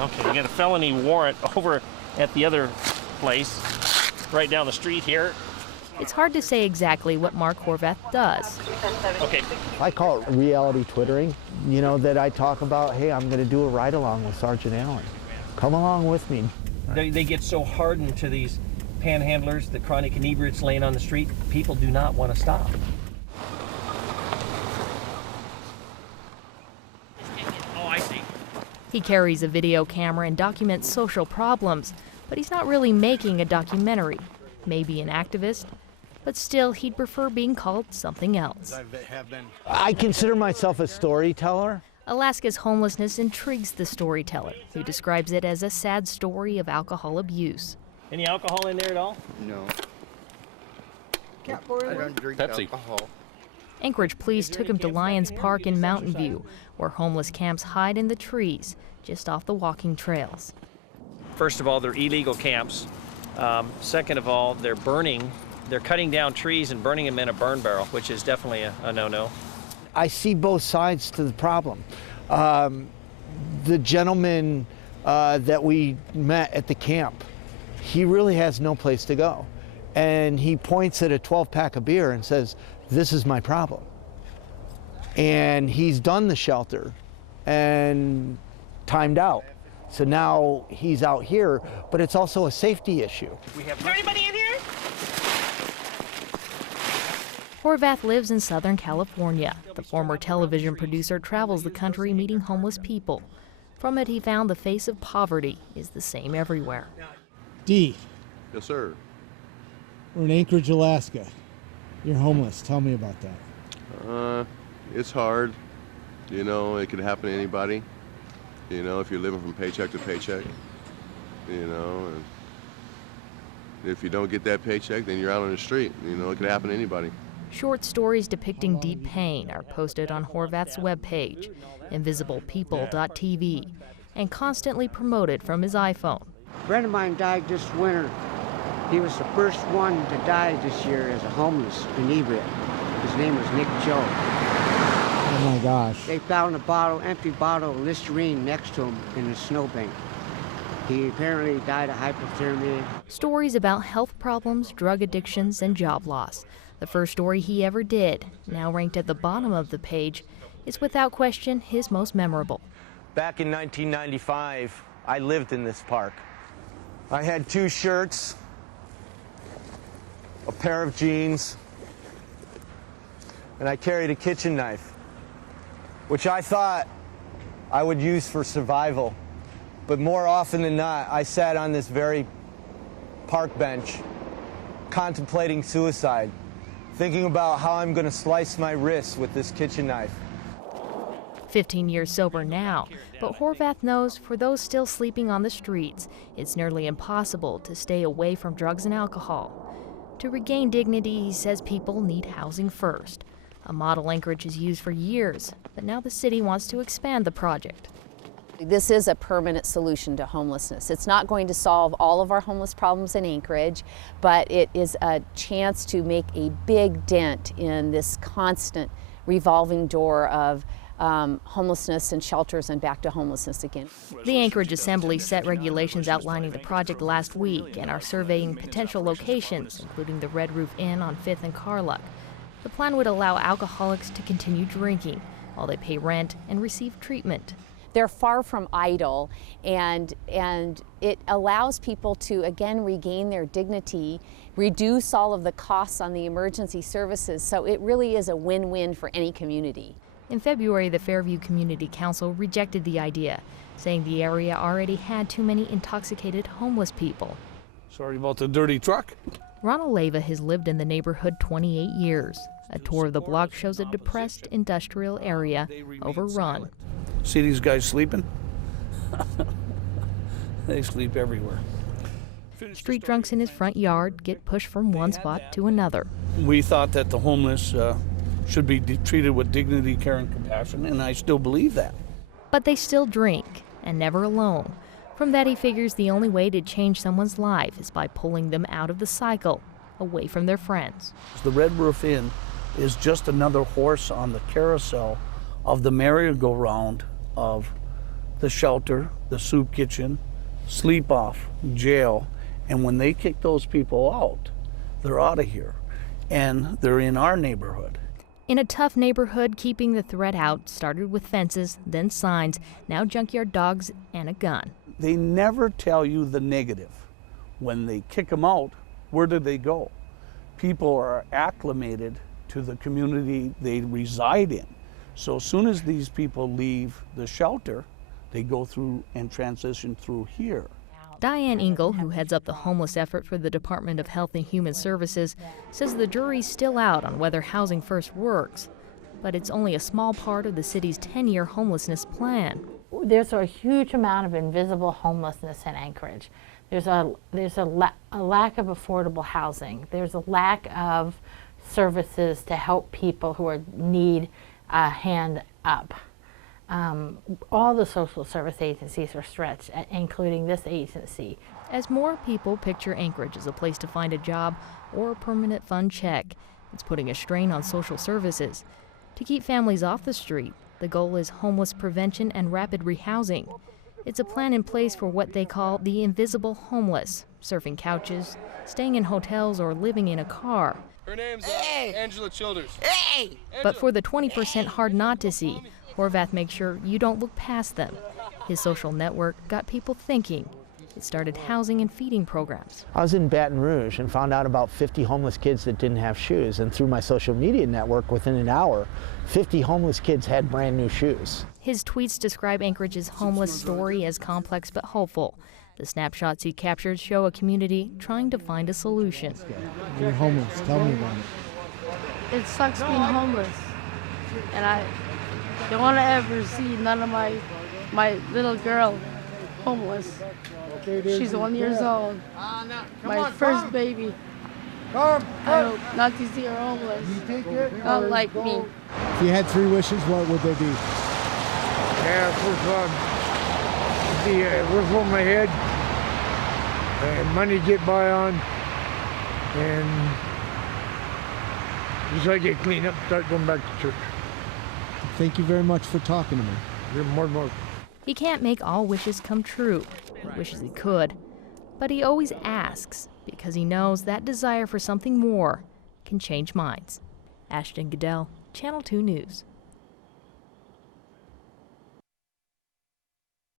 Okay, we got a felony warrant over at the other place, right down the street here. It's hard to say exactly what Mark Horvath does. Okay. I call it reality twittering, you know, that I talk about, hey, I'm going to do a ride-along with Sergeant Allen. Come along with me. They get so hardened to these panhandlers, the chronic inebriates laying on the street, people do not want to stop. Oh, I see. He carries a video camera and documents social problems, but he's not really making a documentary. Maybe an activist, but still he'd prefer being called something else. I consider myself a storyteller. Alaska's homelessness intrigues the storyteller, who describes it as a sad story of alcohol abuse. Any alcohol in there at all? No. I don't drink alcohol. Anchorage police took him to Lions Park in Mountain View, where homeless camps hide in the trees, just off the walking trails. First of all, they're illegal camps. Second of all, they're cutting down trees and burning them in a burn barrel, which is definitely a no-no. I see both sides to the problem. The gentleman that we met at the camp, he really has no place to go. And he points at a 12-pack of beer and says, this is my problem. And he's done the shelter and timed out. So now he's out here, but it's also a safety issue. Is there anybody in here? Horvath lives in Southern California. The former television producer travels the country meeting homeless people. From it, he found the face of poverty is the same everywhere. D. Yes, sir. We're in Anchorage, Alaska. You're homeless. Tell me about that. It's hard. You know, it could happen to anybody. You know, if you're living from paycheck to paycheck. You know, and if you don't get that paycheck, then you're out on the street. You know, it could happen to anybody. Short stories depicting deep pain are posted on Horvath's webpage, invisiblepeople.tv, and constantly promoted from his iPhone. A friend of mine died this winter. He was the first one to die this year as a homeless inebriate. His name was Nick Joe. Oh my gosh. They found a empty bottle of Listerine next to him in the snowbank. He apparently died of hypothermia. Stories about health problems, drug addictions, and job loss. The first story he ever did, now ranked at the bottom of the page, is without question his most memorable. Back in 1995, I lived in this park. I had 2 shirts, a pair of jeans, and I carried a kitchen knife, which I thought I would use for survival. But more often than not, I sat on this very park bench contemplating suicide, thinking about how I'm going to slice my wrists with this kitchen knife. 15 years sober now, but Horvath knows for those still sleeping on the streets, it's nearly impossible to stay away from drugs and alcohol. To regain dignity, he says people need housing first. A model Anchorage has used for years, but now the city wants to expand the project. This is a permanent solution to homelessness. It's not going to solve all of our homeless problems in Anchorage, but it is a chance to make a big dent in this constant revolving door of homelessness and shelters and back to homelessness again. The Anchorage Assembly set regulations outlining the project last week and are surveying potential locations, including the Red Roof Inn on 5th and Carluck. The plan would allow alcoholics to continue drinking while they pay rent and receive treatment. They're far from idle, and it allows people to again regain their dignity, reduce all of the costs on the emergency services, so it really is a win-win for any community. In February, the Fairview Community Council rejected the idea, saying the area already had too many intoxicated homeless people. Sorry about the dirty truck. Ronald Leva has lived in the neighborhood 28 years. A tour of the block shows a depressed industrial area, overrun. See these guys sleeping? They sleep everywhere. Street drunks in his front yard get pushed from one spot to another. We thought that the homeless should be treated with dignity, care, and compassion, and I still believe that. But they still drink, and never alone. From that, he figures the only way to change someone's life is by pulling them out of the cycle, away from their friends. The Red Roof Inn is just another horse on the carousel of the merry-go-round of the shelter, the soup kitchen, sleep off, jail, and when they kick those people out, they're out of here, and they're in our neighborhood. In a tough neighborhood, keeping the threat out started with fences, then signs, now junkyard dogs and a gun. They never tell you the negative. When they kick them out, where do they go? People are acclimated to the community they reside in. So as soon as these people leave the shelter, they go through and transition through here. Diane Engel, who heads up the homeless effort for the Department of Health and Human Services, says the jury's still out on whether Housing First works, but it's only a small part of the city's 10-year homelessness plan. There's a huge amount of invisible homelessness in Anchorage. There's a lack of affordable housing. There's a lack of services to help people who need a hand up. All the social service agencies are stretched, including this agency. As more people picture Anchorage as a place to find a job or a permanent fund check, it's putting a strain on social services. To keep families off the street, the goal is homeless prevention and rapid rehousing. It's a plan in place for what they call the invisible homeless, surfing couches, staying in hotels, or living in a car. Her name's Angela Childers. But for the 20% hard not to see, Horvath makes sure you don't look past them. His social network got people thinking. It started housing and feeding programs. I was in Baton Rouge and found out about 50 homeless kids that didn't have shoes. And through my social media network, within an hour, 50 homeless kids had brand new shoes. His tweets describe Anchorage's homeless story as complex but hopeful. The snapshots he captured show a community trying to find a solution. You're homeless. Tell me about it. It sucks being homeless. And I don't want to ever see none of my little girl homeless. She's 1 year old. My first baby. I hope not to see her homeless. Not like me. If you had 3 wishes, what would they be? Yeah, first one, the roof over my head, money to get by on, and just like get clean up, start going back to church. Thank you very much for talking to me. You're more than welcome. He can't make all wishes come true. He wishes he could. But he always asks because he knows that desire for something more can change minds. Ashton Goodell, Channel 2 News.